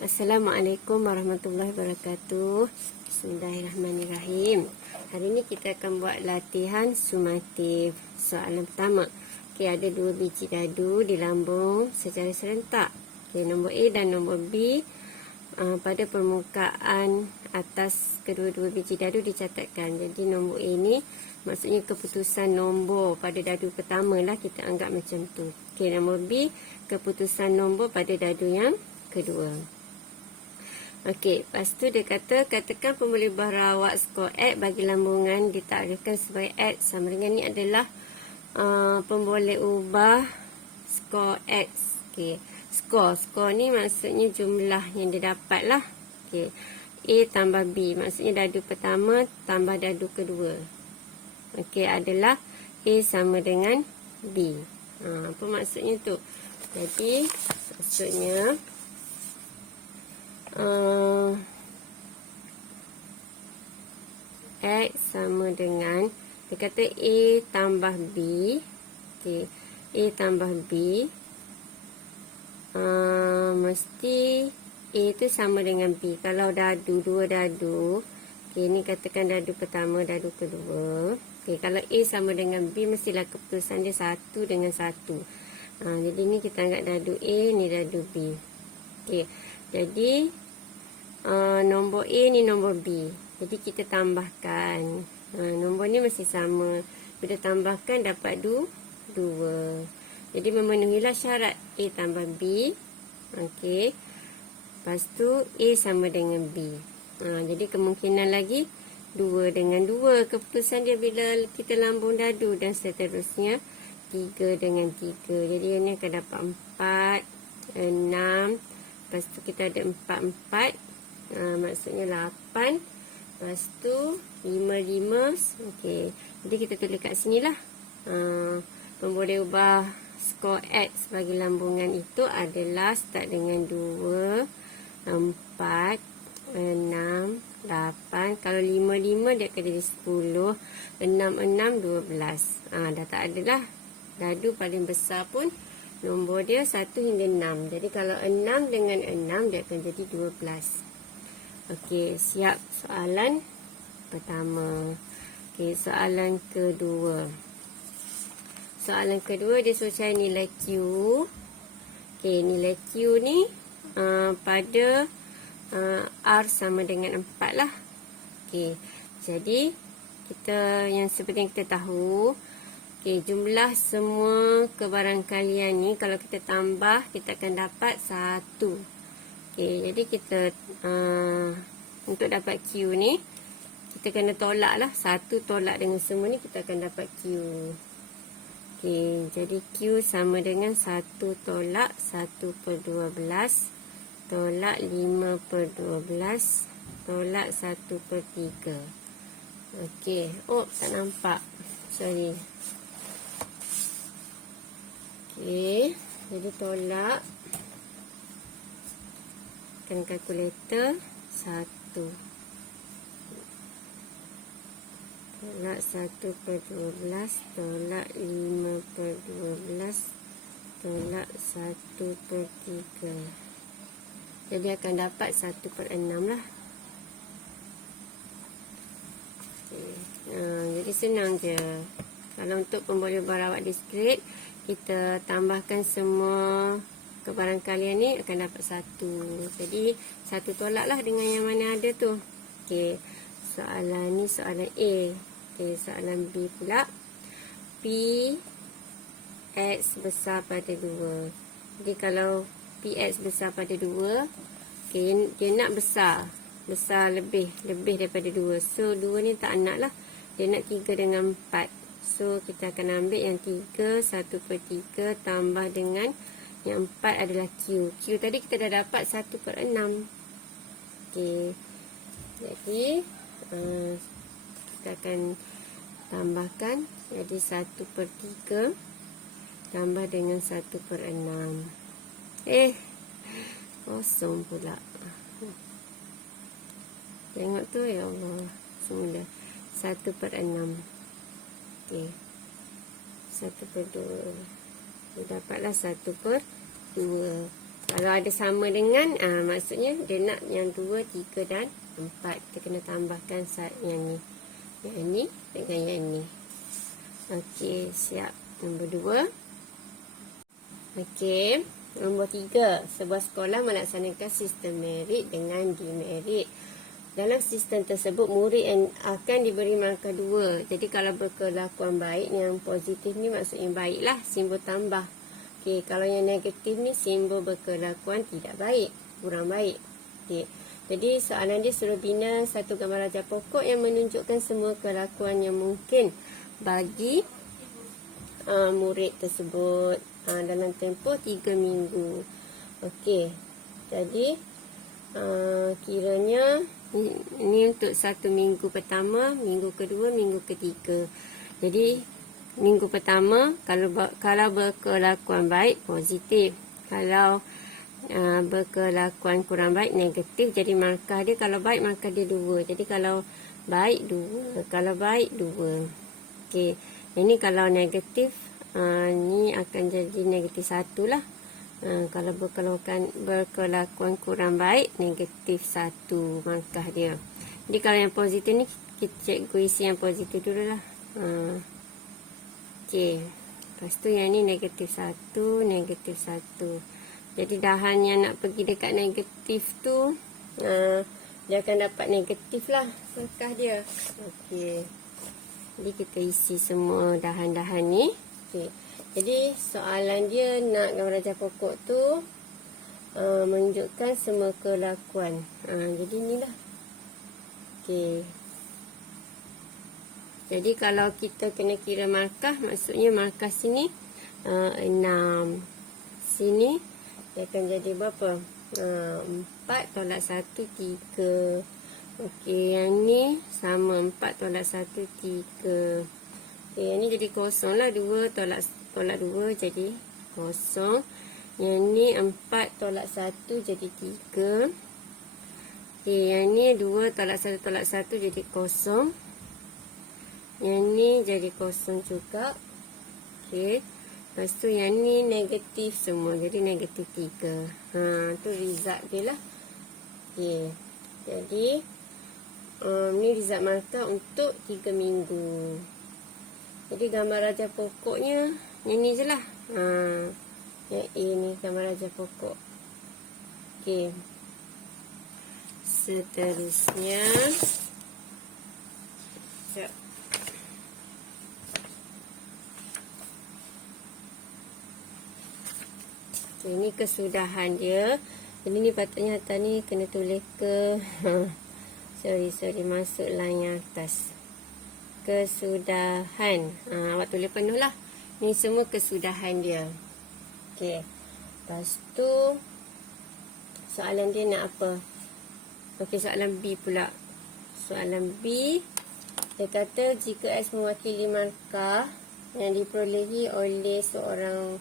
Assalamualaikum warahmatullahi wabarakatuh. Bismillahirrahmanirrahim. Hari ini kita akan buat latihan sumatif. Soalan pertama. Okey, ada 2 biji dadu dilambung secara serentak. Okey, nombor A dan nombor B pada permukaan atas kedua-dua biji dadu dicatatkan. Jadi nombor A ni maksudnya keputusan nombor pada dadu pertama lah, kita anggap macam tu. Okey, nombor B keputusan nombor pada dadu yang kedua. Okey, lepas tu dia katakan pemboleh rawak skor X bagi lambungan ditakdirkan sebagai X sama dengan ni adalah pemboleh ubah skor X. Okey, skor ni maksudnya jumlah yang dia dapat lah. Okey, A tambah B maksudnya dadu pertama tambah dadu kedua. Okey, adalah A sama dengan B. Apa maksudnya tu? Jadi maksudnya X sama dengan, dia kata A tambah B. Okay, A tambah B mesti A tu sama dengan B. Kalau dadu, dua dadu, okay, ni katakan dadu pertama, dadu kedua. Okay, kalau A sama dengan B, mestilah keputusan dia 1 dengan 1. Jadi ni kita anggap dadu A, ni dadu B. Okay, jadi nombor A ni nombor B. Jadi kita tambahkan. Nombor ni mesti sama. Bila tambahkan dapat 2. Jadi memenuhilah syarat A tambah B. Okey. Lepas tu A sama dengan B. Jadi kemungkinan lagi 2 dengan 2. Keputusan dia bila kita lambung dadu dan seterusnya 3 dengan 3. Jadi ini akan dapat 4, 6. Lepas tu kita ada 4, 4. Maksudnya 8. Lepas tu 5, 5. Okey. Jadi kita tulis kat sini lah. Pemboleh ubah skor X bagi lambungan itu adalah start dengan 2, 4, 6, 8. Kalau 5, 5 dia akan jadi 10. 6, 6, 12. Dah tak ada lah. Dadu paling besar pun nombor dia 1 hingga 6. Jadi kalau 6 dengan 6 dia akan jadi 12. Okey, siap soalan pertama. Okey, soalan kedua. Soalan kedua dia suruh cari nilai Q. Okey, nilai Q ni pada R sama dengan 4 lah. Okey, jadi kita yang seperti yang kita tahu, okey, jumlah semua kebarangkalian ni kalau kita tambah kita akan dapat 1. Okey, jadi kita untuk dapat Q ni kita kena tolak lah. 1 tolak dengan semua ni kita akan dapat Q. Okey, jadi Q sama dengan 1 tolak 1/12 tolak 5/12 tolak 1/3. Okey, tak nampak. Sorry. Okey, jadi tolak kalkulator 1 tolak 1/12 tolak 5/12 tolak 1/3. Jadi akan dapat 1/6 lah. Okay. Jadi senang je. Kalau untuk pemboleh rawak diskret, kita tambahkan semua kebarangkalian ni akan dapat 1. Jadi 1 tolak lah dengan yang mana ada tu. Okey, soalan ni soalan A. Okey, soalan B pula. P X besar pada 2. Jadi kalau P X besar pada 2, okey, dia nak besar lebih daripada 2. So 2 ni tak nak lah. Dia nak 3 dengan 4. So kita akan ambil yang 3, 1/3 tambah dengan yang 4 adalah Q. Q tadi kita dah dapat 1/6. Okey. Jadi kita akan tambahkan jadi 1/3 tambah dengan 1/6. Kosong pula. Tengok tu, ya Allah. Semula 1/6. Okey. 1/2. Dapatlah 1/2. Kalau ada sama dengan, maksudnya dia nak yang 2, 3 dan 4. Kita kena tambahkan yang ni. Yang ni dengan yang ni. Okey, siap. Nombor 2. Okey. Nombor 3. Sebuah sekolah melaksanakan sistem merit dengan demerit. Dalam sistem tersebut, murid akan diberi markah 2. Jadi kalau berkelakuan baik, yang positif ni maksudnya baik lah. Simbol tambah. Okey, kalau yang negatif ni simbol berkelakuan tidak baik. Kurang baik. Okey. Jadi soalan dia suruh bina satu gambar ajar pokok yang menunjukkan semua kelakuan yang mungkin bagi murid tersebut dalam tempoh 3 minggu. Okey. Jadi kiranya ini untuk 1 minggu pertama, minggu kedua, minggu ketiga. Jadi minggu pertama kalau berkelakuan baik positif. Kalau berkelakuan kurang baik negatif. Jadi markah dia kalau baik markah dia 2. Jadi kalau baik 2, kalau baik 2. Okey. Ini kalau negatif ni akan jadi negatif 1 lah. Kalau berkelakuan kurang baik negatif 1 markah dia. Jadi kalau yang positif ni kita cikgu isi yang positif dulu lah. Okey. Lepas tu yang ni negatif 1, negatif 1. Jadi dahan yang nak pergi dekat negatif tu dia akan dapat negatif lah markah dia. Okey. Jadi kita isi semua dahan-dahan ni. Okey. Jadi soalan dia nak gambar ajar pokok tu menunjukkan semua kelakuan. Jadi inilah. Okey. Jadi kalau kita kena kira markah, maksudnya markah sini 6. Sini dia akan jadi berapa? 4 tolak 1, 3. Okey, yang ni sama 4 tolak 1, 3. Okey, yang ni jadi kosong lah. 2 tolak 2 jadi kosong. Yang ni 4 tolak 1 jadi 3. Okey, yang ni 2 tolak 1 tolak 1 jadi kosong. Yang ni jadi kosong juga. Okey. Lepas tu yang ni negatif semua. Jadi negatif 3. Tu result dia lah. Okey. Jadi ni result markah untuk 3 minggu. Jadi gambar ajar pokoknya yang ni je lah. Yang A ni gambar ajar pokok. Okey. Seterusnya. Sekejap. Okay, ini kesudahan dia. Jadi ni patutnya atas ni kena tulis ke sorry masuk line yang atas. Kesudahan. Awak tulis penuh lah. Ni semua kesudahan dia. Okey. Lepas tu soalan dia nak apa? Okey, soalan B pula. Soalan B dia kata jika S mewakili markah yang diperolehi seorang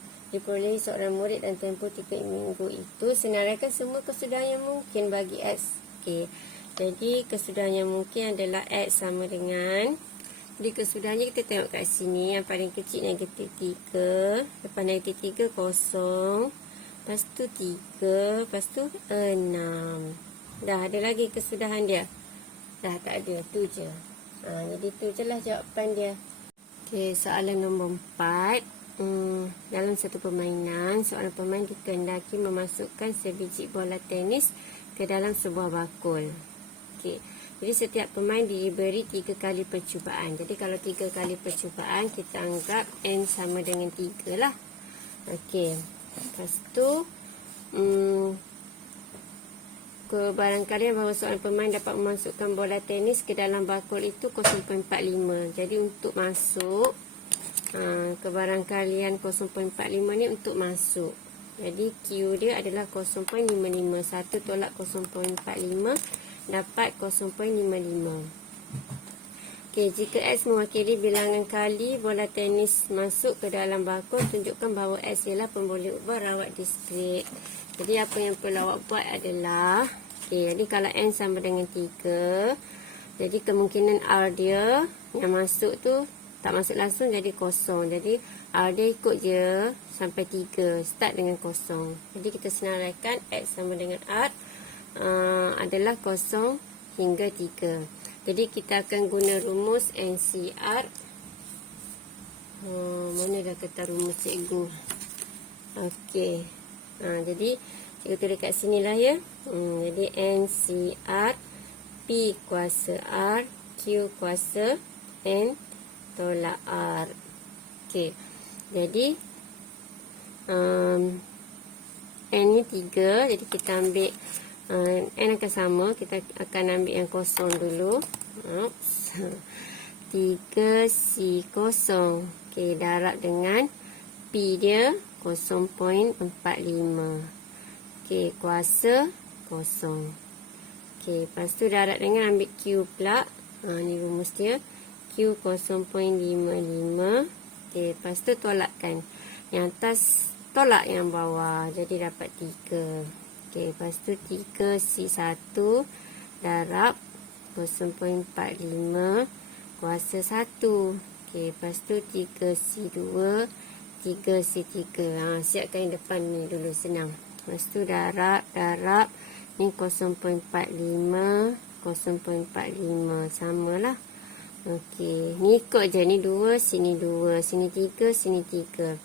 murid dan tempoh 3 minggu itu, senaraikan semua kesudahan yang mungkin bagi X. Okey. Jadi kesudahan yang mungkin adalah X sama dengan, jadi kesudahannya kita tengok kat sini, yang paling kecil negatif 3, lepas negatif 3 kosong, lepas tu 3, lepas tu 6. Dah ada lagi kesudahan dia? Dah tak ada, tu je. Jadi tu je lah jawapan dia. Okey, soalan nombor 4. Dalam satu permainan, seorang pemain dikehendaki memasukkan sebiji bola tenis ke dalam sebuah bakul. Okey. Jadi setiap pemain diberi 3 kali percubaan. Jadi kalau 3 kali percubaan, kita anggap N sama dengan 3 lah. Okey. Lepas tu kebarangkalian bahawa seorang pemain dapat memasukkan bola tenis ke dalam bakul itu 0.45. Jadi untuk masuk, kebarangkalian 0.45 ni untuk masuk. Jadi Q dia adalah 0.55. 1 tolak 0.45 dapat 0.55. Okey, jika X mewakili bilangan kali bola tenis masuk ke dalam bakul, tunjukkan bahawa X ialah pemboleh ubah rawat diskrit. Jadi apa yang perlu awak buat adalah, okey, jadi kalau N sama dengan 3, jadi kemungkinan R dia yang masuk tu tak masuk langsung jadi kosong. Jadi R dia ikut je sampai 3. Start dengan kosong. Jadi kita senaraikan X sama dengan R adalah kosong hingga 3. Jadi kita akan guna rumus NCR. Mana dah kata rumus cikgu? Okey. Jadi cikgu tulis kat sini lah ya. Jadi NCR P kuasa R, Q kuasa N tolak R. Okey. Jadi N ni 3. Jadi kita ambil N akan sama. Kita akan ambil yang kosong dulu. 3C kosong. Okey, darab dengan P dia 0.45. Okey, kuasa kosong. Okey, lepas tu darab dengan ambil Q pula. Ni rumus dia. Q 0.55. Okey, lepas tu tolakkan. Yang atas tolak yang bawah. Jadi dapat 3. Okey, lepas tu 3C1 darab 0.45 kuasa 1. Okey, lepas tu 3C2 3C3. Siapkan yang depan ni dulu, senang. Lepas tu darab ni 0.45 samalah. Okey, ni ikut je, ni 2, sini 2, sini 3, sini 3.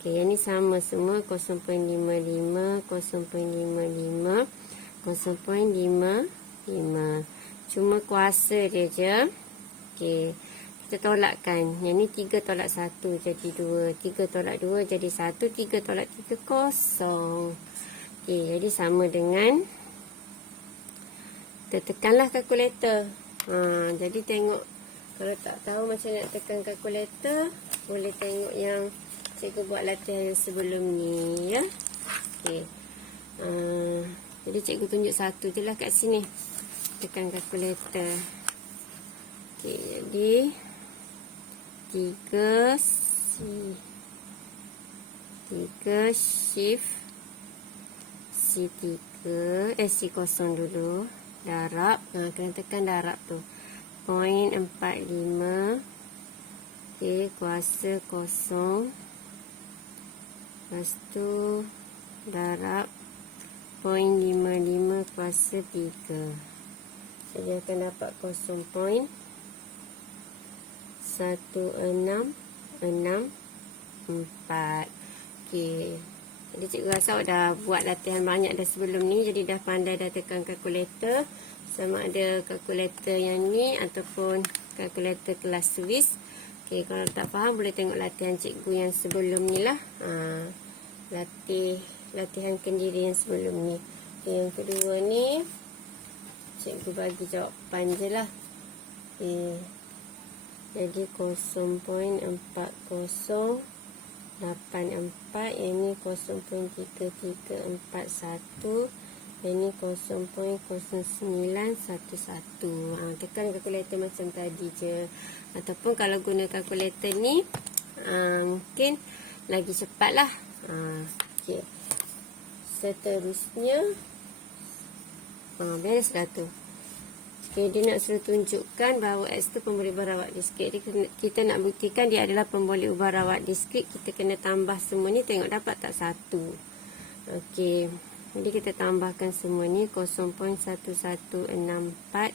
Okey, yang ni sama semua 0.55 0.55. Cuma kuasa dia je. Okey, kita tolakkan. Yang ni 3 tolak 1 jadi 2, 3 tolak 2 jadi 1, 3 tolak 3 kosong. Okey, jadi sama dengan, kita tekanlah kalkulator. Jadi tengok, kalau tak tahu macam nak tekan kalkulator, boleh tengok yang cikgu buat latihan yang sebelum ni ya. Okey. Jadi cikgu tunjuk satu je lah kat sini. Tekan kalkulator. Okey, jadi 3 shift C3 C0 dulu darab. Kena tekan darab tu 0.45. Okey, kuasa kosong. Lepas tu darab 0.55 kuasa 3. Jadi akan dapat 0.1664. Okey. Jadi cikgu rasa awak dah buat latihan banyak dah sebelum ni. Jadi dah pandai dah tekan kalkulator. Sama ada kalkulator yang ni ataupun kalkulator kelas Swiss. Okey, kalau tak faham boleh tengok latihan cikgu yang sebelum ni lah. Latihan kendiri yang sebelum ni. Okey, yang kedua ni cikgu bagi jawapan je lah. Okey. Jadi 0.4084. Yang ni 0.3341. Yang ni 0.0911. Tekan kalkulator macam tadi je. Ataupun kalau guna kalkulator ni mungkin lagi cepat lah. Okay. Seterusnya beres dah tu. Okay, dia nak suruh tunjukkan bahawa X tu pemberi ubah rawat diskrit. Jadi kita nak buktikan dia adalah pemberi ubah rawat diskrit. Kita kena tambah semua ni, tengok dapat tak 1. Okey, jadi kita tambahkan semua ni. 0.1164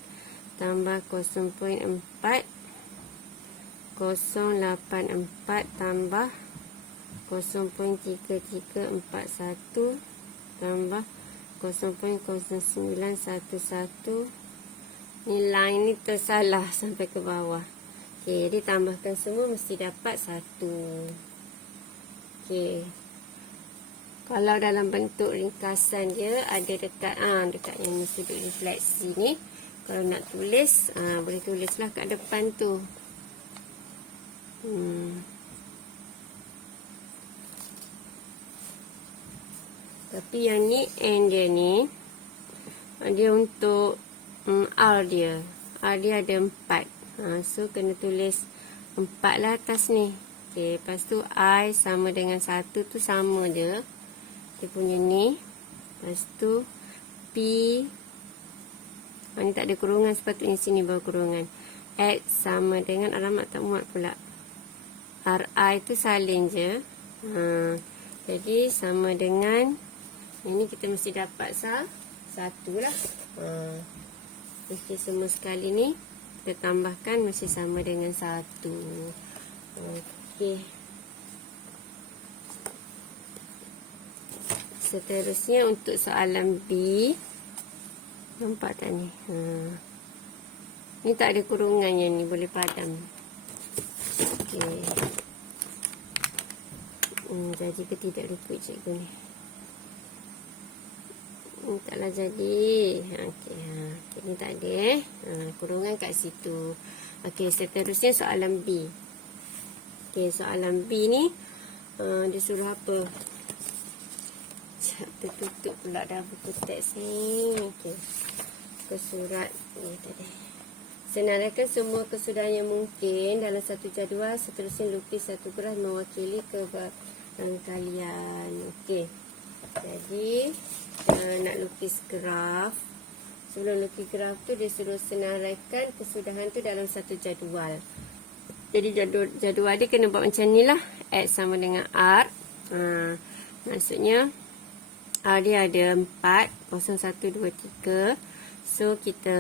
tambah 0.4084 tambah 0.3341 tambah 0.0911. Ni line ni tersalah sampai ke bawah. Okey, jadi tambahkan semua mesti dapat 1. Okey. Kalau dalam bentuk ringkasan dia ada dekat yang sudut refleksi ni. Kalau nak tulis, boleh tulislah kat depan tu. Tapi yang ni N dia ni, dia untuk R dia. R dia ada 4. So kena tulis 4 lah atas ni. Okay, lepas tu I sama dengan 1 tu sama je. Dia punya ni. Lepas tu P. Ni tak ada kurungan, sepatutnya sini bawa kurungan. X sama dengan, alamat tak muat pula. RI tu salin je. Jadi sama dengan ini kita mesti dapat satu lah. Okey, semua sekali ni kita tambahkan mesti sama dengan 1. Okey. Seterusnya untuk soalan B. Nampak tak ni? Ni tak ada kurungannya ni, boleh padam. Okey. Jadi ke tidak lupa cikgu ni? Taklah jadi. Okey, ni tak ada kurungan kat situ. Okey, seterusnya soalan B. Okey, soalan B ni dia suruh apa? Tertutup pula dah buku teks ni. Okey. Ke surat ni tadi. Senaraikan semua kesudahan yang mungkin dalam satu jadual, seterusnya lukis satu graf mewakili kebarangkalian. Okey. Jadi nak lukis graf. Sebelum lukis graf tu dia suruh senaraikan kesudahan tu dalam satu jadual. Jadi jadual dia kena buat macam ni lah. X sama dengan R. Maksudnya R dia ada 4, 0, 1, 2, 3. So kita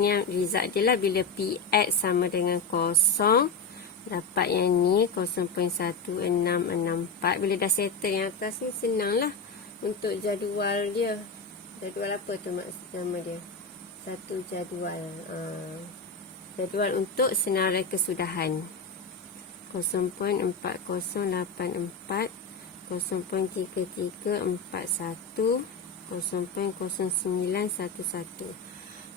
ni result dia lah, bila PX sama dengan 0, dapat yang ni 0.1664. Bila dah settle yang atas ni senang lah untuk jadual dia. Jadual apa tu nama dia? Satu jadual. Jadual untuk senarai kesudahan. 0.4084, 0.3341, 0.0911.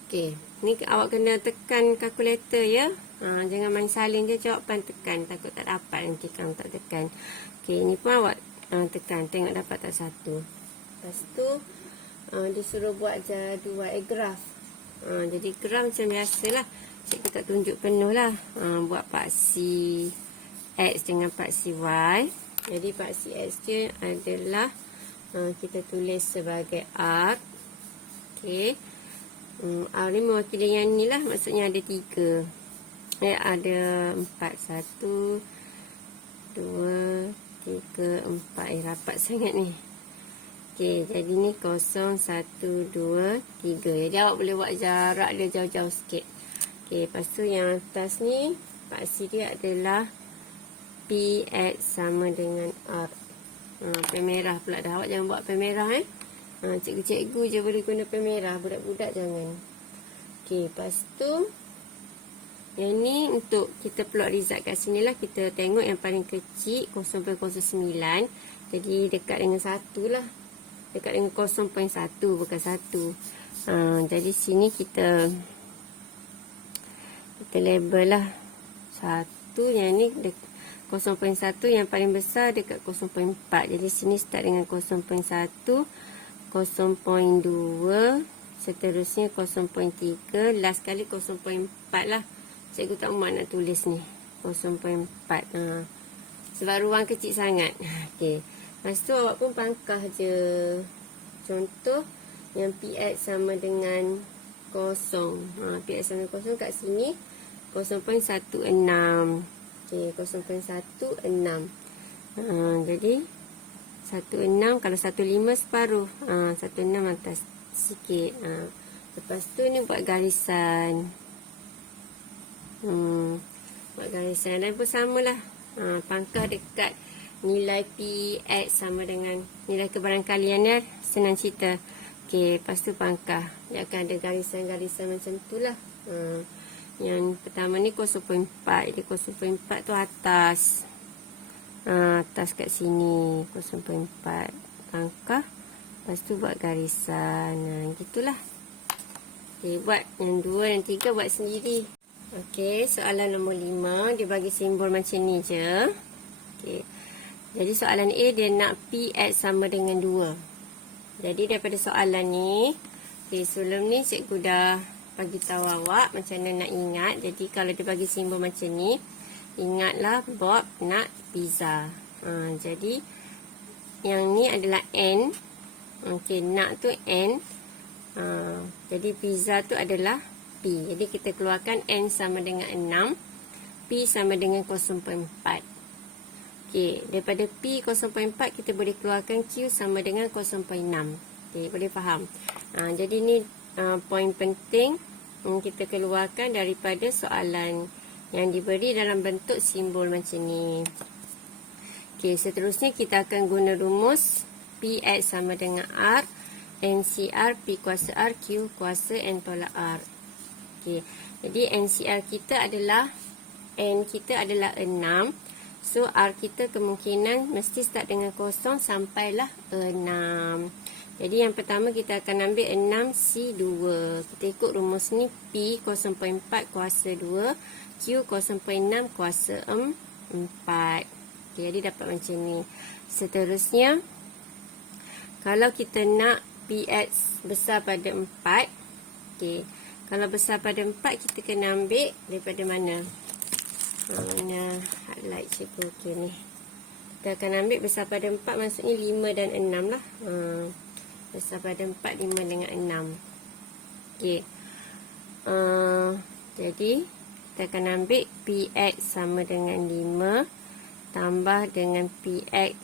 Okey, ni awak kena tekan kalkulator ya. Jangan main salin je jawapan, tekan. Takut tak dapat nanti kamu tak tekan. Okey, ni pun awak tekan, tengok dapat tak 1. Lepas tu disuruh buat jadual graf. Jadi graf macam biasalah. Cikgu tak tunjuk penuh lah. Buat paksi X dengan paksi Y. Jadi paksi X dia adalah kita tulis sebagai R. Okey. R ni mewakili yang ni lah. Maksudnya ada 3. Ada 4. 1, 2, 3, 4. Rapat sangat ni. Okey. Jadi ni 0, 1, 2, 3. Jadi awak boleh buat jarak dia jauh-jauh sikit. Okey. Lepas tu yang atas ni paksi dia adalah PX sama dengan R. Pen merah pula dah. Awak jangan buat pen merah cikgu-cikgu je boleh guna pen merah. Budak-budak jangan. Okey, lepas tu yang ni untuk kita plot result kat sini lah. Kita tengok yang paling kecil 0.09. Jadi dekat dengan 1 lah. Dekat dengan 0.1 bukan 1. Jadi sini kita label lah 1. Yang ni 0.1 yang paling besar dekat 0.4. Jadi sini start dengan 0.1, 0.2, seterusnya 0.3, last kali 0.4 lah. Cikgu tak mahu nak tulis ni 0.4. Sebab ruang kecil sangat. Okey. Lepas tu awak pun pangkah je. Contoh yang PX sama dengan 0. PX sama dengan 0 kat sini 0.16. Okey, 0.16. Jadi 16, kalau 15 separuh. 16 atas sikit. Lepas tu ni buat garisan. Buat garisan dan pun samalah. Pangkah dekat nilai PX sama dengan nilai kebarangkalian dia. Senang cerita. Okey, lepas tu pangkah. Dia akan ada garisan-garisan macam tu lah. Yang pertama ni 0.4. Jadi 0.4 tu atas. Atas kat sini 0.4 pangkah. Lepas tu buat garisan. Gitulah. Okay, buat yang 2 dan 3 buat sendiri. Okey, soalan nombor 5 dia bagi simbol macam ni je. Okey. Jadi soalan A dia nak PX sama dengan 2. Jadi daripada soalan ni, okey, sebelum ni cikgu dah bagi tahu awak macam mana nak ingat. Jadi kalau dia bagi simbol macam ni, ingatlah Bob nak pizza. Jadi yang ni adalah N. Okey, nak tu N. Jadi pizza tu adalah P. Jadi kita keluarkan N sama dengan 6, P sama dengan 0.4. Okey, daripada P 0.4 kita boleh keluarkan Q sama dengan 0.6. Okey, boleh faham. Jadi ni poin penting kita keluarkan daripada soalan yang diberi dalam bentuk simbol macam ni. Okey, seterusnya kita akan guna rumus PX sama dengan R, NCR, P kuasa R, Q kuasa N tolak R. Okey, jadi NCR kita adalah, N kita adalah 6. So, R kita kemungkinan mesti start dengan 0 sampailah 6. Jadi, yang pertama kita akan ambil 6C2. Kita ikut rumus ni P 0.4 kuasa 2, Q 0.6 kuasa 4. Okay, jadi, dapat macam ni. Seterusnya, kalau kita nak PX besar pada 4, okay, kalau besar pada 4, kita kena ambil daripada mana? Mana highlight cikgu. Okey ni. Kita akan ambil besar pada 4 maksudnya 5 dan 6 lah. Besar pada 4, 5 dengan 6. Okey. Jadi kita akan ambil PX sama dengan 5 tambah dengan PX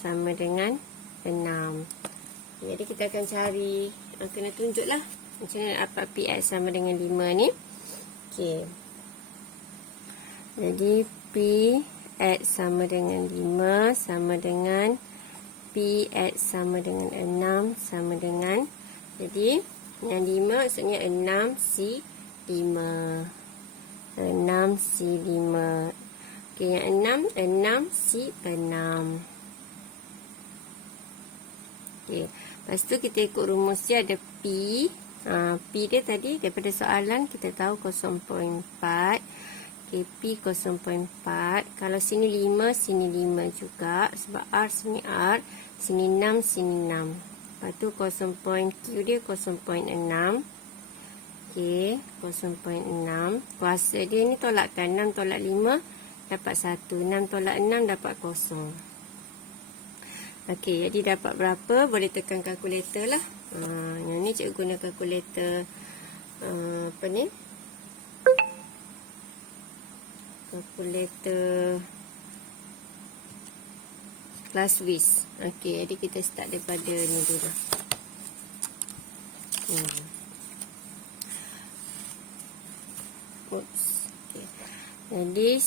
sama dengan 6. Jadi kita akan cari, kena tunjuklah macam mana dapat PX sama dengan 5 ni. Okey. Jadi, P X sama dengan 5 sama dengan P X sama dengan 6 sama dengan. Jadi, yang 5 maksudnya 6C5. 6C5. Okey, yang 6, 6C6. Okey, lepas tu kita ikut rumus dia ada P. P dia tadi daripada soalan kita tahu 0.4. P 0.4. Kalau sini 5, sini 5 juga. Sebab R sini R. Sini 6, sini 6. Lepas tu Q dia 0.6. Okey, 0.6. Kuasa dia ni tolakkan. 6 tolak 5 dapat 1. 6 tolak 6 dapat 0. Okey, jadi dapat berapa? Boleh tekan kalkulator lah. Yang ni cikgu guna kalkulator. Apa ni? Kalkulator kelas WIS. Okey, jadi kita start daripada ni dulu. Oops. Okay. Jadi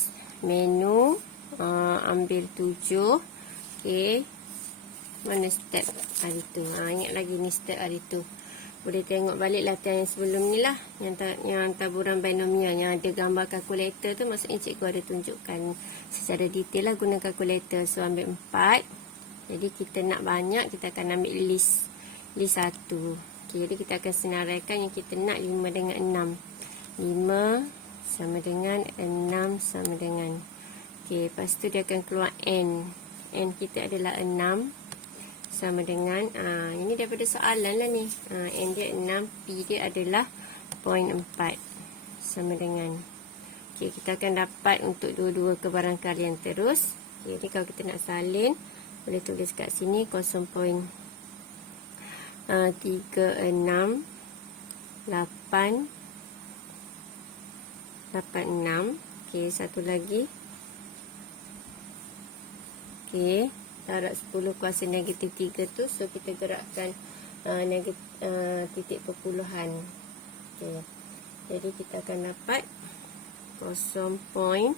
menu ambil 7. Okey. Mana step hari tu? Ingat lagi ni step hari tu. Boleh tengok balik latihan yang sebelum ni lah. Yang taburan binomial. Yang ada gambar kalkulator tu. Maksudnya cikgu ada tunjukkan secara detail lah guna kalkulator. So ambil 4. Jadi kita nak banyak. Kita akan ambil list 1. Okay, jadi kita akan senaraikan yang kita nak 5 dengan 6. 5 sama dengan 6 sama dengan. Okay, lepas tu dia akan keluar N. N kita adalah 6. Sama dengan, ini daripada soalan lah ni. N dia 6, P dia adalah 0.4. Sama dengan. Okay, kita akan dapat untuk dua-dua kebarangkalian terus. Okay, jadi kalau kita nak salin, boleh tulis kat sini 0.36 8 86. Okay, satu lagi. Okay. Darab 10 kuasa negatif 3 tu. So, kita gerakkan titik perpuluhan. Okay. Jadi, kita akan dapat 0.0004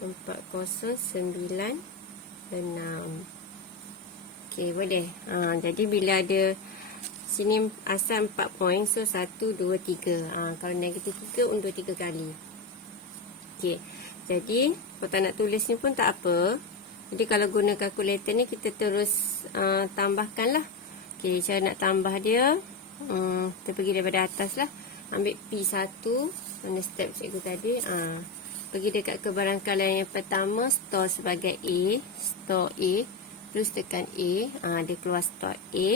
4096. Okay, boleh. Jadi, bila ada sini asal 4 poin. So 1, 2, 3. Kalau negatif 3, undur 3 kali. Okey. Jadi kalau tak nak tulis ni pun tak apa. Jadi kalau guna kalkulator ni kita terus tambahkan lah. Okey, cara nak tambah dia. Kita pergi daripada atas lah. Ambil P1. Mana step cikgu tadi. Pergi dekat kebarangkalian yang pertama. Store sebagai A. Store A. Terus tekan A. Dia keluar store A.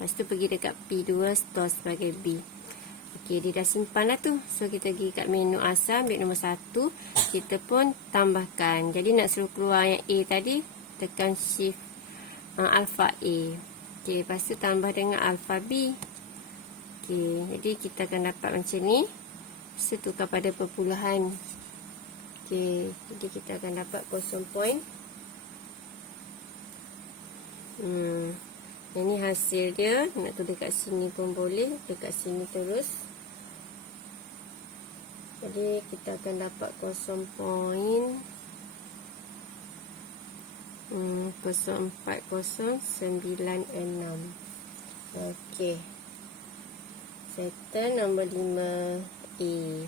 Lepas tu pergi dekat P2, store sebagai B. Okey, dia dah simpan lah tu. So, kita pergi kat menu asal, ambil nombor 1. Kita pun tambahkan. Jadi, nak suruh keluar yang A tadi, tekan shift alpha A. Okey, lepas tu tambah dengan alpha B. Okey, jadi kita akan dapat macam ni. Tukar pada perpuluhan. Okey, jadi kita akan dapat 0. Yang ni hasil dia. Nak tulis dekat sini pun boleh, dekat sini terus. Jadi kita akan dapat 0.0409. Okey. Settle nombor 5A.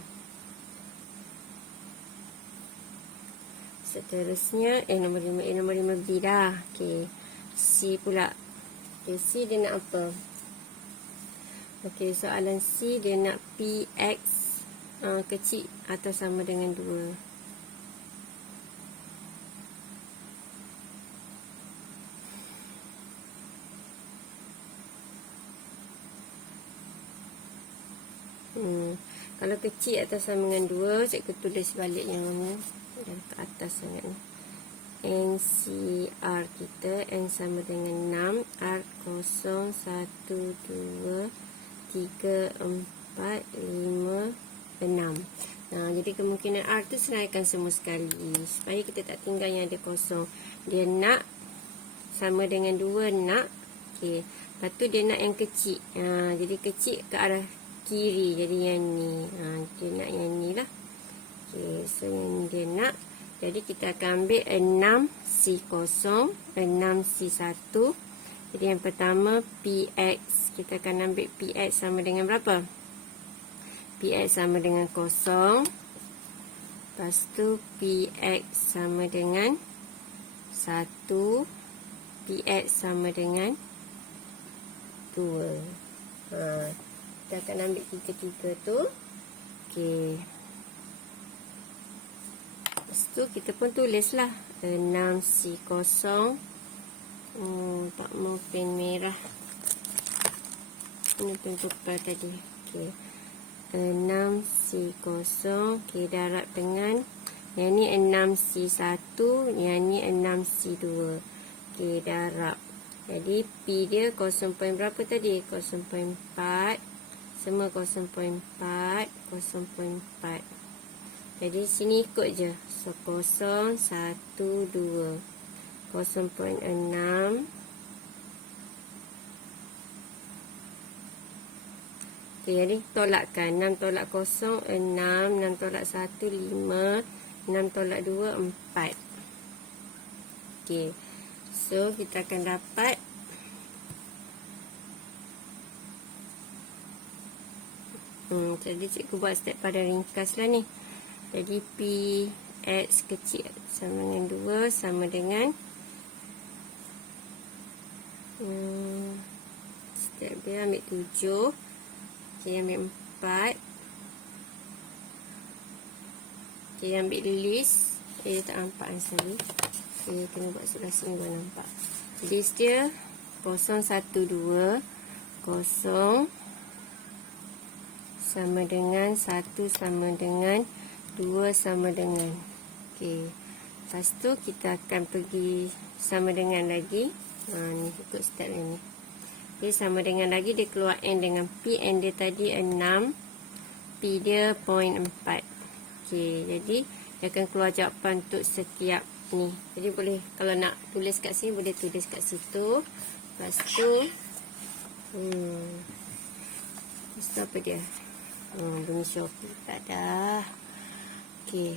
Seterusnya nombor 5A, nombor 5B dah. Okey. C pula. Okey, C dia nak apa? Okey, soalan C dia nak PX kecil atau sama dengan 2. Kalau kecil atau sama dengan 2, cikgu tulis balik yang mana? Yang ke atas sangat ni. NCR kita, N sama dengan 6, R 0, 1, 2, 3, 4, 5, 6. Jadi kemungkinan R tu senaraikan semua sekali. Supaya kita tak tinggal yang ada kosong. Dia nak sama dengan 2, nak. Okey. Lepas tu dia nak yang kecil. Jadi kecil ke arah kiri. Jadi yang ni. Dia nak yang ni lah. Okey. So yang dia nak. Jadi kita akan ambil 6C0, 6C1. Jadi yang pertama PX. Kita akan ambil PX sama dengan berapa? PX sama dengan 0. Lepas tu PX sama dengan 1. PX sama dengan 2. Kita akan ambil tiga-tiga tu. Okey. Lepas tu kita pun tulislah 6C0. Tak mau pen merah. Ini pen purple tadi. Okey. 6C0. Okey, darab dengan yang ni 6C1, yang ni 6C2. Okey, darab. Jadi P dia 0. Berapa tadi? 0.4. Semua 0.4, 0.4. Jadi sini ikut je. So 0, 1, 2. 0.6. Okay, jadi tolakkan. 6 tolak 0, 6. 6 tolak 1, 5. 6 tolak 2, 4. Okay. So, kita akan dapat jadi cikgu buat step pada ringkas lah ni. Jadi P X kecil sama dengan 2 sama dengan step dia ambil 7. Okay, ambil 4. Okay, ambil list. Dia tak nampak asli. Okay, kena buat sebelah sini baru nampak. List dia 0, 1, 2. 0 sama dengan 1 sama dengan 2 sama dengan. Okey. Lepas tu kita akan pergi sama dengan lagi. Ni ikut step ni. Okey, sama dengan lagi dia keluar N dengan P. N dia tadi 6. P dia 0.4. Okey, jadi dia akan keluar jawapan untuk setiap ni. Jadi boleh kalau nak tulis kat sini boleh tulis kat situ. Lepas tu apa dia? Bunyi Shopee tak dah. Okey.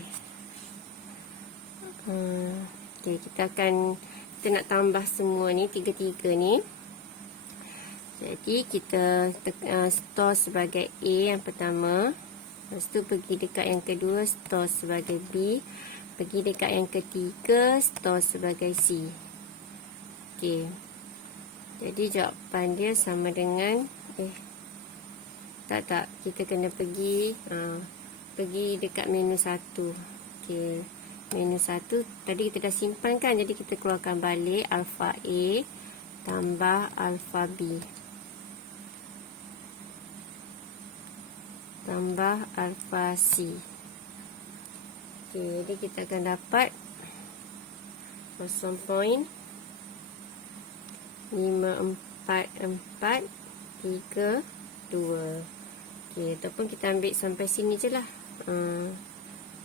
Okey, kita nak tambah semua ni, tiga-tiga ni. Jadi kita store sebagai A yang pertama. Lepas tu pergi dekat yang kedua, store sebagai B. Pergi dekat yang ketiga, store sebagai C. Okey. Jadi jawapan dia sama dengan tak, kita kena pergi dekat menu 1. Okey, menu 1 tadi kita dah simpan kan, jadi kita keluarkan balik alpha A tambah alpha B tambah alpha C. Okey, jadi kita akan dapat 0.544 3 2. Okey, ataupun kita ambil sampai sini je lah.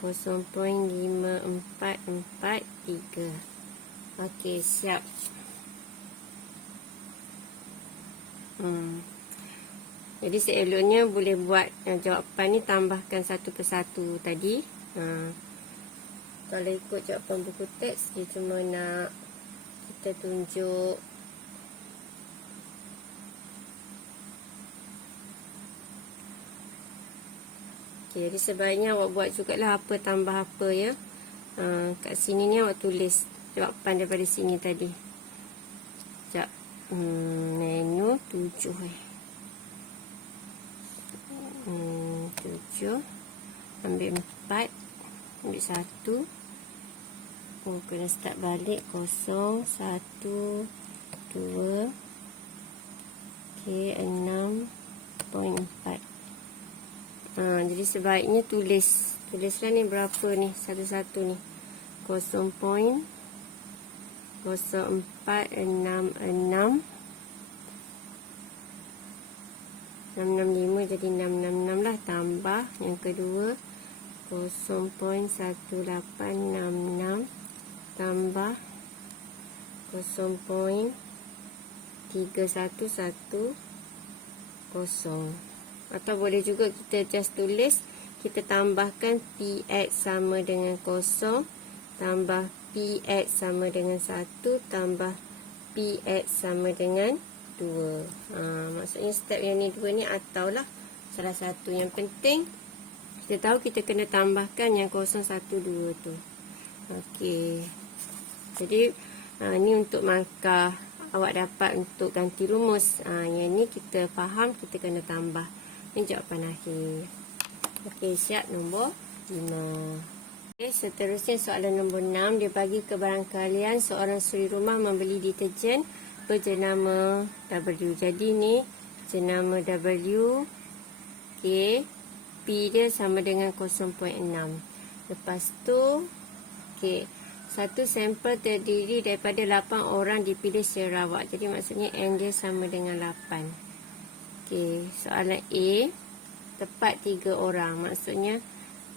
0.5443. Okey, siap. Jadi seeloknya boleh buat jawapan ni tambahkan satu persatu tadi. Kalau ikut jawapan buku teks, dia cuma nak kita tunjuk jadi sebaiknya awak buat jugalah apa tambah apa ya. Kat sini ni awak tulis jawapan daripada sini tadi. Sekejap. Nano 7 7. Ambil 4. Ambil 1. Kena start balik. 0, 1, 2. Okey, 6.4. Jadi sebaiknya tulislah ni berapa ni satu-satu ni. 0.0466 665 jadi 666 lah, tambah yang kedua 0.1866 tambah 0.3110. Atau boleh juga kita just tulis, kita tambahkan PX sama dengan 0 tambah PX sama dengan 1 tambah PX sama dengan 2. Maksudnya step yang ni 2 ni atau lah salah satu. Yang penting kita tahu kita kena tambahkan yang 012 tu. Okey. Jadi ni untuk markah awak dapat untuk ganti rumus. Yang ni kita faham kita kena tambah. Ini jawapan akhir. Okey, siap nombor 5. Okey, seterusnya soalan nombor 6. Dia bagi ke barang kalian seorang suri rumah membeli deterjen berjenama W. Jadi ni jenama W. Okey, P dia sama dengan 0.6. Lepas tu, okey, satu sampel terdiri daripada 8 orang dipilih secara rawat. Jadi maksudnya N dia sama dengan 8. Okey, soalan A, tepat 3 orang. Maksudnya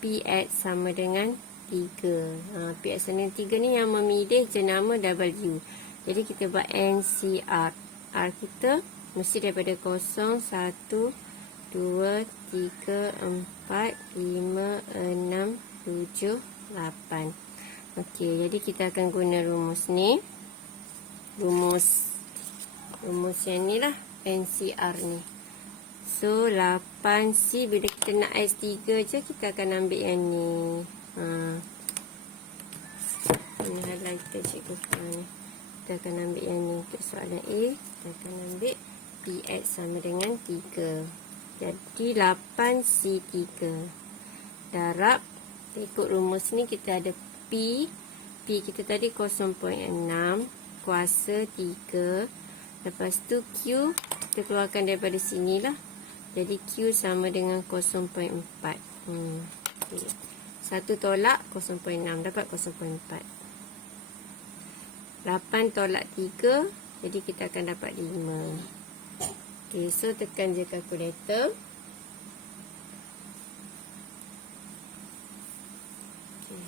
PX sama dengan 3. PX sama dengan 3 ni yang memilih jenama W. Jadi kita buat NCR. R kita mesti daripada 0, 1, 2, 3, 4, 5, 6, 7, 8. Okey, jadi kita akan guna rumus ni. Rumus yang ni lah, NCR ni. So 8C, bila kita nak S3 je, kita akan ambil yang ni. Ini highlighter cikgu ni. Kita akan ambil yang ni untuk soalan A. Kita akan ambil PX sama dengan 3. Jadi 8C3 darab, ikut rumus ni kita ada P kita tadi 0.6 kuasa 3. Lepas tu Q kita keluarkan daripada sini lah. Jadi Q sama dengan 0.4. Satu tolak 0.6, dapat 0.4. 8 tolak 3, jadi kita akan dapat 5. Okay, so tekan je kalkulator. Okay.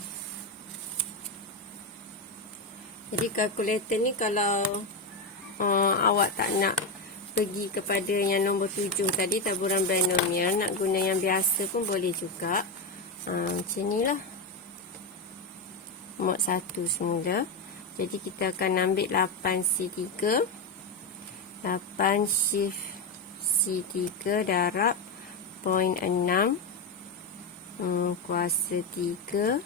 Jadi kalkulator ni kalau awak tak nak pergi kepada yang nombor 7 tadi, taburan binomial, nak guna yang biasa pun boleh juga. Macam ni lah. Mod 1 semula. Jadi kita akan ambil 8C3. 8 shift C3 darab 0.6 kuasa 3.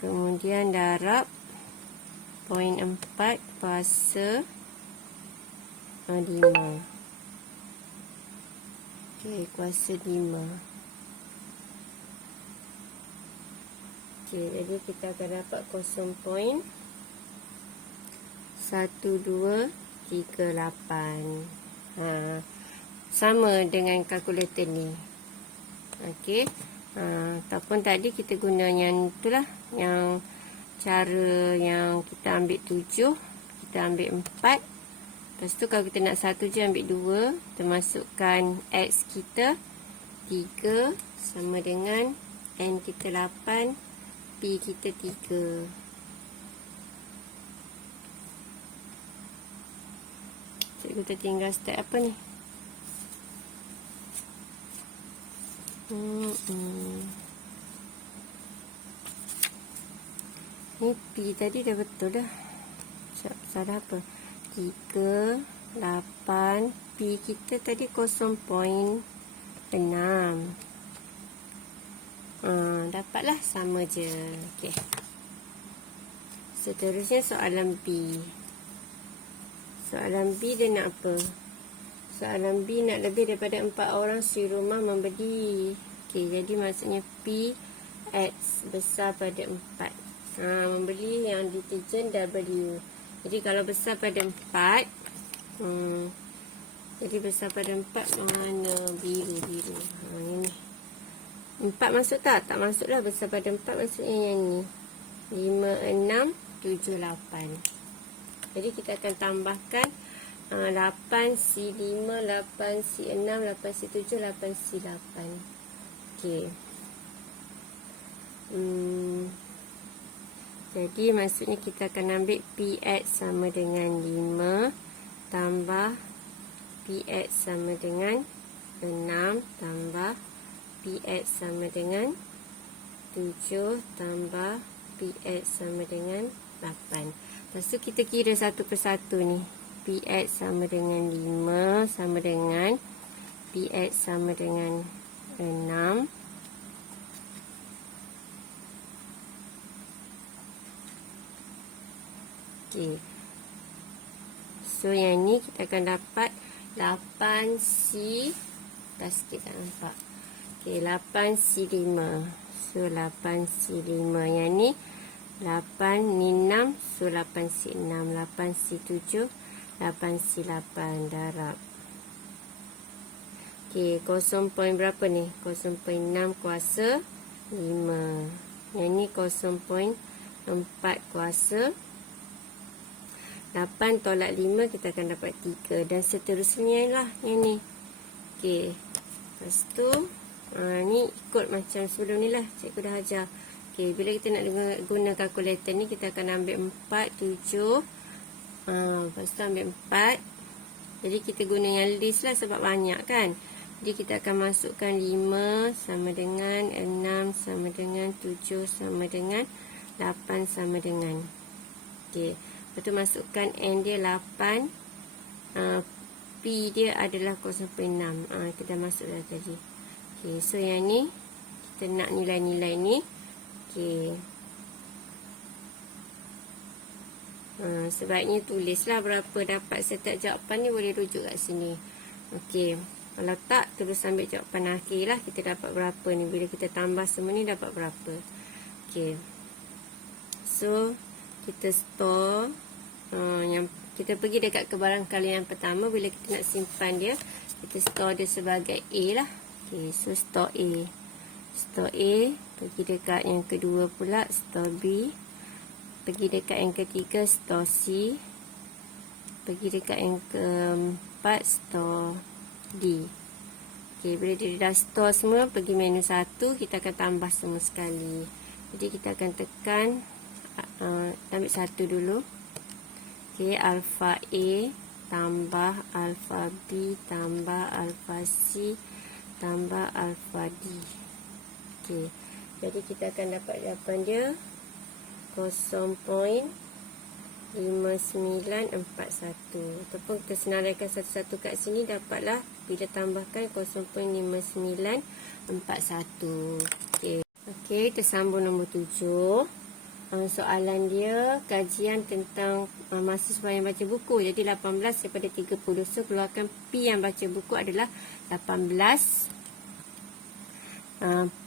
Kemudian darab 0.4 kuasa 5. Okey, kuasa 5. Okey, jadi kita akan dapat 0.1238. Sama dengan kalkulator ni. Okey. Ataupun tadi kita guna yang itulah, yang cara yang kita ambil 7, kita ambil 4. Lepas tu kalau kita nak 1 je ambil 2. Kita masukkan X kita 3 sama dengan N kita 8, P kita 3. Cikgu tertinggal step apa ni? Ni P tadi dah betul dah. Salah apa? 3, 8, P kita tadi 0.6. Dapatlah sama je. Okey. Seterusnya soalan B. Soalan B dia nak apa? Soalan B nak lebih daripada 4 orang serumah membeli. Okey, jadi maksudnya P X besar pada 4. Membeli yang deterjen W. Jadi kalau besar pada 4, jadi besar pada 4 mana? Biru. Ini 4 masuk tak? Tak masuk lah. Besar pada 4 maksudnya yang ni 5, 6, 7, 8. Jadi kita akan tambahkan 8C5, 8C6, 8C7, 8C8. Okey. Jadi maksudnya kita akan ambil PX sama dengan 5 tambah PX sama dengan 6 tambah PX sama dengan 7 tambah PX sama dengan 8. Lepas tu kita kira satu persatu ni. PX sama dengan 5 sama dengan PX sama dengan 6. Okey. So yang ni kita akan dapat 8C. Dah sikit tak nampak. Okey, 8C5. So 8C5 yang ni 8 ni 6. So 8C6, 8C7, 8C8 darab. Okey, 0 point berapa ni? 0.6 kuasa 5. Yang ni 0.4 kuasa 8 tolak 5 kita akan dapat 3 dan seterusnya lah yang ni. Okey. Lepas tu ni ikut macam sebelum ni lah cikgu dah ajar. Okey, bila kita nak guna kalkulator ni kita akan ambil 4, 7. Lepas tu ambil 4. Jadi kita guna yang list lah sebab banyak kan. Jadi kita akan masukkan 5 sama dengan 6 sama dengan 7 sama dengan 8 sama dengan. Okey. Lepas tu masukkan N dia 8. P dia adalah 0.6. Kita dah masuk dah tadi. Okay, so yang ni kita nak nilai-nilai ni. Okay. Sebaiknya tulislah berapa dapat setiap jawapan ni, boleh rujuk kat sini. Okay. Kalau tak, terus ambil jawapan akhir lah. Kita dapat berapa ni. Bila kita tambah semua ni dapat berapa. Okay. So, kita store. Yang kita pergi dekat kebarangkalian yang pertama. Bila kita nak simpan dia, kita store dia sebagai A lah. Okay, so store A. Store A. Pergi dekat yang kedua pula, store B. Pergi dekat yang ketiga, store C. Pergi dekat yang keempat, store D. Okay, bila dia dah store semua, pergi menu 1, kita akan tambah semua sekali. Jadi kita akan tekan, ambil 1 dulu. Okay, alpha A tambah alpha B tambah alpha C tambah alpha D. Okay, jadi kita akan dapat jawapan dia 0.5941. Ataupun kita senaraikan satu-satu kat sini, dapatlah bila tambahkan 0.5941. Okay. Okay, kita sambung nombor 7. Soalan dia kajian tentang mahasiswa yang baca buku. Jadi 18 daripada 30. So keluarkan P yang baca buku adalah 18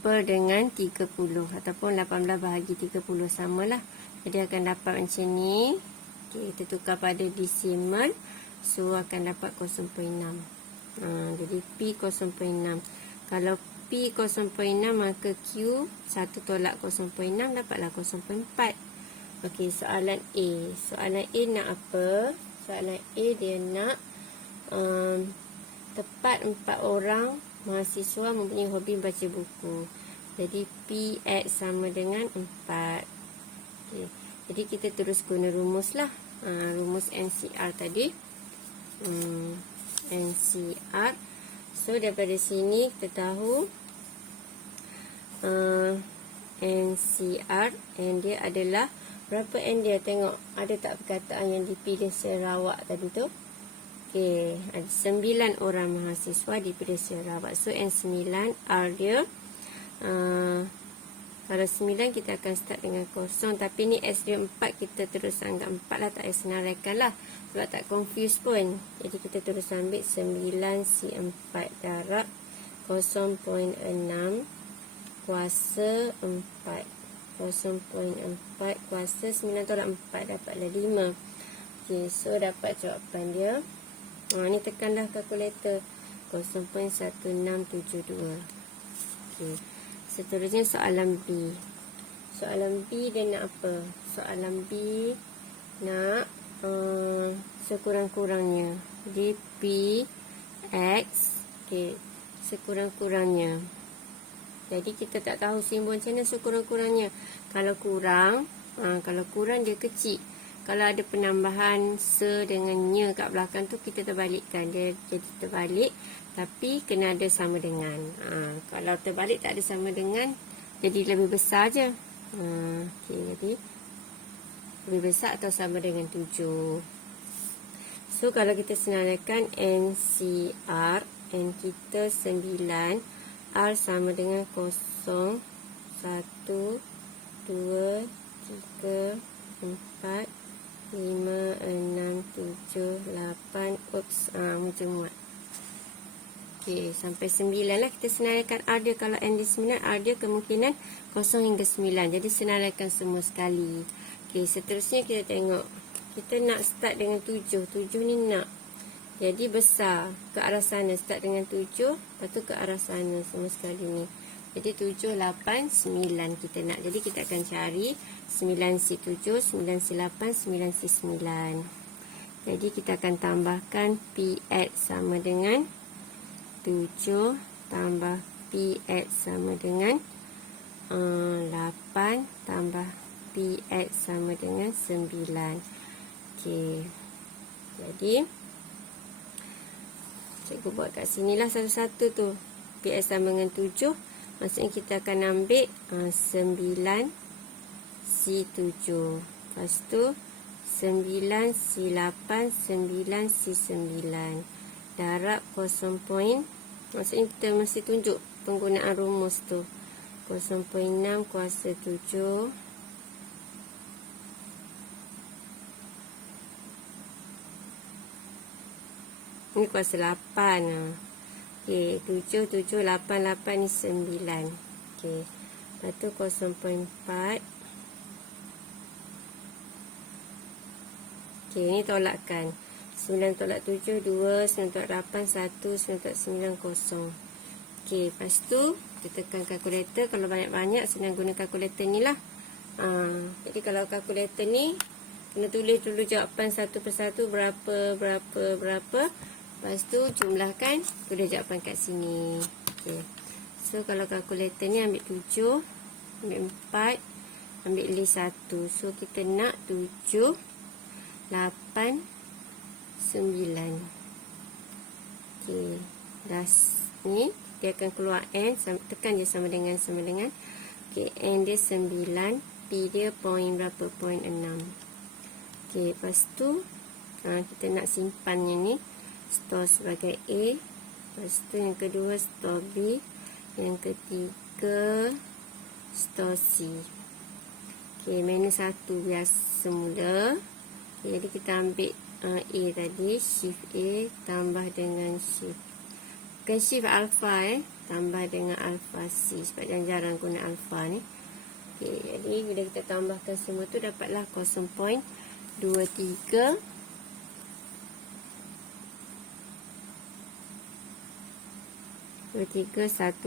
per dengan 30. Ataupun 18 bahagi 30 samalah. Jadi akan dapat macam ni. Okay, kita tukar pada decimal. So akan dapat 0.6. Jadi P 0.6. Kalau P 0.6 maka Q 1 tolak 0.6 dapatlah 0.4. Okey, soalan A. Soalan A nak apa? soalan A dia nak tepat 4 orang mahasiswa mempunyai hobi baca buku. Jadi PX sama dengan 4. Okay. Jadi kita terus guna rumus lah. Rumus NCR tadi. NCR. So daripada sini kita tahu NCR N dia adalah berapa N dia? Tengok ada tak perkataan yang dipilih Sarawak tadi tu? Okey, ada 9 orang mahasiswa dipilih Sarawak. So N9 R dia kalau 9 kita akan start dengan kosong. Tapi ni S dia 4, kita terus anggap 4 lah, tak payah senaraikan lah. Sebab tak confuse pun. Jadi kita terus ambil 9C4 darab 0.6 kuasa 4. 0.4 kuasa 9 tolak 4 dapatlah 5. Okay, so dapat jawapan dia. Ni tekanlah kalkulator 0.1672. Okay. Seterusnya soalan B. Soalan B dia nak apa? Soalan B nak sekurang-kurangnya dp x. Okay, sekurang-kurangnya. Jadi kita tak tahu simbol macam mana sekurang-kurangnya. Kalau kurang dia kecil. Kalau ada penambahan se dengan nya kat belakang tu, kita terbalikkan. Dia jadi terbalik. Tapi kena ada sama dengan. Kalau terbalik tak ada sama dengan, jadi lebih besar je. Okay, jadi lebih besar atau sama dengan 7. So kalau kita senaraikan NCR, N kita 9, R sama dengan 0, 1, 2, 3, 4, 5, 6, 7, 8. Macam muat. Okey, sampai 9 lah kita senaraikan R dia. Kalau N dia 9, R dia kemungkinan 0 hingga 9. Jadi senaraikan semua sekali. Okey, seterusnya kita tengok. Kita nak start dengan 7. 7 ni nak. Jadi besar ke arah sana. Start dengan 7, lepas tu ke arah sana semua sekali ni. Jadi 7, 8, 9 kita nak. Jadi kita akan cari 9C7, 9C8, 9C9. Jadi kita akan tambahkan PX sama dengan 7 tambah PX sama dengan 8 tambah PX sama dengan 9. Okey. Jadi cikgu buat kat sinilah satu-satu tu. PX sama dengan 7. Maksudnya kita akan ambil 9C7. Lepas tu 9C8, 9C9. Darab 0. Maksudnya kita mesti tunjuk penggunaan rumus tu. 0.6 kuasa 7. Ini kuasa 8. Okey, 7, 7, 8, 8 ni 9. Okey. Lepas tu 0.4. Okey, ni tolakkan. 9 tolak 7, 2. 9 tolak 8, 1. 9 tolak 9, 0. Okey, lepas tu kita tekan kalkulator. Kalau banyak-banyak, senang guna kalkulator ni lah. Jadi kalau kalkulator ni, kena tulis dulu jawapan satu persatu. Berapa. Lepas tu jumlahkan, tu dah jawapan kat sini. Okay. So kalau kalkulator ni ambil 7, ambil 4, ambil list 1. So kita nak 7, 8, 9. Okay. Dah ni, dia akan keluar N, tekan je sama dengan. Okay, N dia 9, P dia point berapa? Point 6. Okay, lepas tu kita nak simpannya ni. Store sebagai A. Lepas tu yang kedua store B. Yang ketiga store C. Okay, minus 1 biasa semula. Okay, jadi kita ambil A tadi. Shift A tambah dengan shift. Bukan shift alpha tambah dengan alpha C. Sebab jarang guna alpha ni. Okay, jadi bila kita tambahkan semua tu dapatlah 0.23 2318.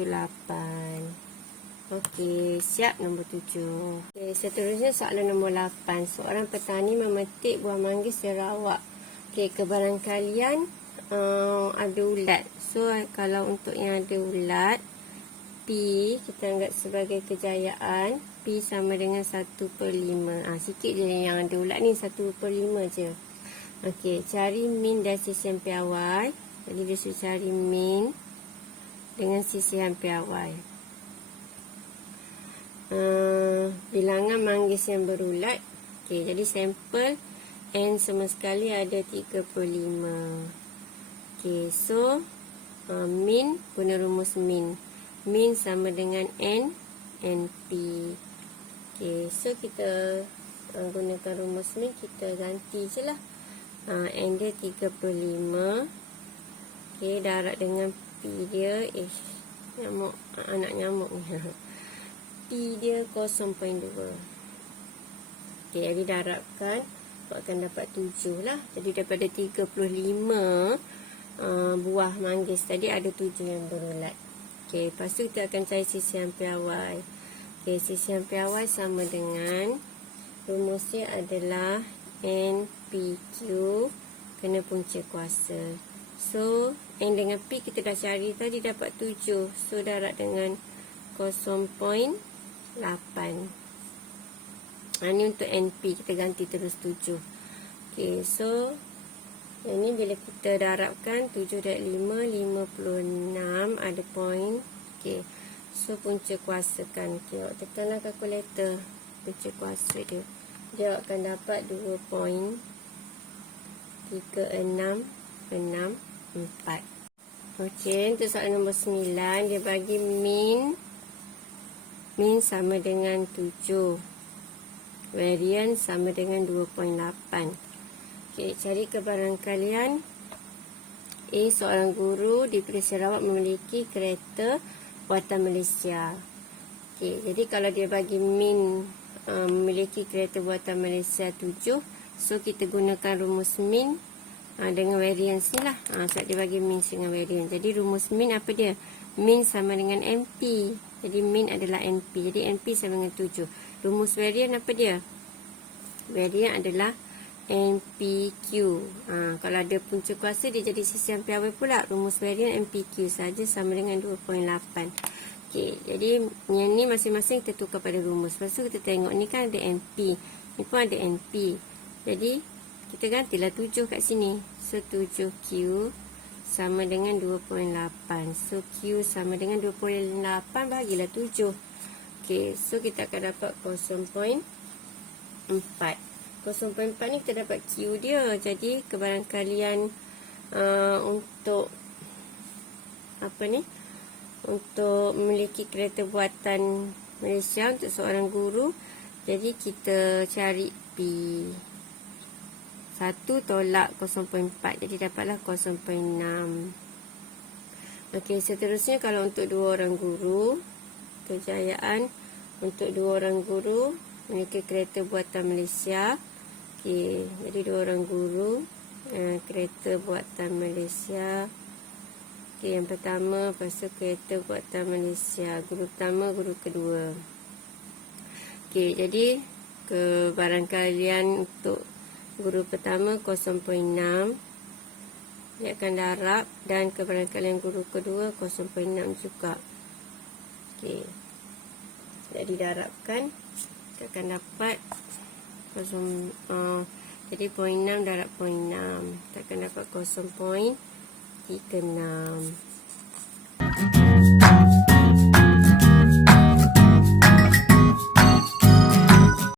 Okey, siap nombor 7. Okey, seterusnya soalan nombor 8. Seorang petani memetik buah manggis Sarawak Okey, kebarangkalian ada ulat. So, kalau untuk yang ada ulat, P kita anggap sebagai kejayaan. P sama dengan 1/5. Sikit je yang ada ulat ni, 1/5 je. Okey, cari min dan sisihan piawai. Jadi, dia suruh cari min dengan sisihan piawai. Bilangan manggis yang berulat. Okey, jadi sampel N sama sekali ada 35. Okey, so min guna rumus min. Min sama dengan N, NP. Okey, so kita gunakan rumus min, kita ganti je lah. N dia 35. Okey, darab dengan P dia. Nyamuk, anak nyamuk ni. P dia 0.2. Okey, jadi darabkan. Akan dapat 7 lah. Jadi daripada 35 buah manggis tadi ada 7 yang berulat. Okey, lepas tu kita akan cari sisihan piawai. Okey, sisihan piawai sama dengan rumusnya adalah NPQ kena punca kuasa. So, N dengan P kita dah cari tadi dapat 7. So, darab dengan 0.8. Ini untuk NP, kita ganti terus 7. Okey, so yang ni bila kita darabkan 7 dan 5, 56 ada point. Okey, so punca kuasakan. Okey, awak tekanlah kalkulator punca kuasa dia. Dia akan dapat 2.3664. Okey, untuk soalan nombor 9, dia bagi min sama dengan 7. Varian sama dengan 2.8. Okey, cari kebarangkalian. A, seorang guru di Perlis Sarawak memiliki kereta buatan Malaysia. Okey, jadi kalau dia bagi min memiliki kereta buatan Malaysia 7, so kita gunakan rumus min dengan variance ni lah. Sebab dia bagi min dengan variance. Jadi rumus min apa dia? Min sama dengan NP. Jadi min adalah NP. Jadi NP sama dengan 7. Rumus variance apa dia? Variance adalah NPQ. Kalau ada punca kuasa dia jadi sisihan piawai pula. Rumus variance NPQ saja sama dengan 2.8. Okey, jadi yang ni masing-masing kita tukar pada rumus. Lepas tu kita tengok ni kan ada NP. Ni pun ada NP. Jadi kita gantilah 7 kat sini. So 7Q sama dengan 2.8. So Q sama dengan 2.8 bahagilah 7. Okey, so kita akan dapat 0.4. 0.4 ni kita dapat Q dia. Jadi kebarangkalian untuk apa ni? Untuk memiliki kereta buatan Malaysia untuk seorang guru. Jadi kita cari P. 1 tolak 0.4. Jadi dapatlah 0.6. Okey, seterusnya kalau untuk 2 orang guru, kejayaan untuk 2 orang guru memiliki kereta buatan Malaysia. Okey, jadi 2 orang guru kereta buatan Malaysia. Okey, yang pertama pasal kereta buatan Malaysia. Guru pertama, guru kedua. Okey, jadi kebarangkalian untuk guru pertama 0.6. Dia akan darab dan kebarangkalian guru kedua 0.6 juga. Okey. Jadi darabkan kita akan dapat jadi 0.6 darab 0.6. Kita akan dapat 0.36.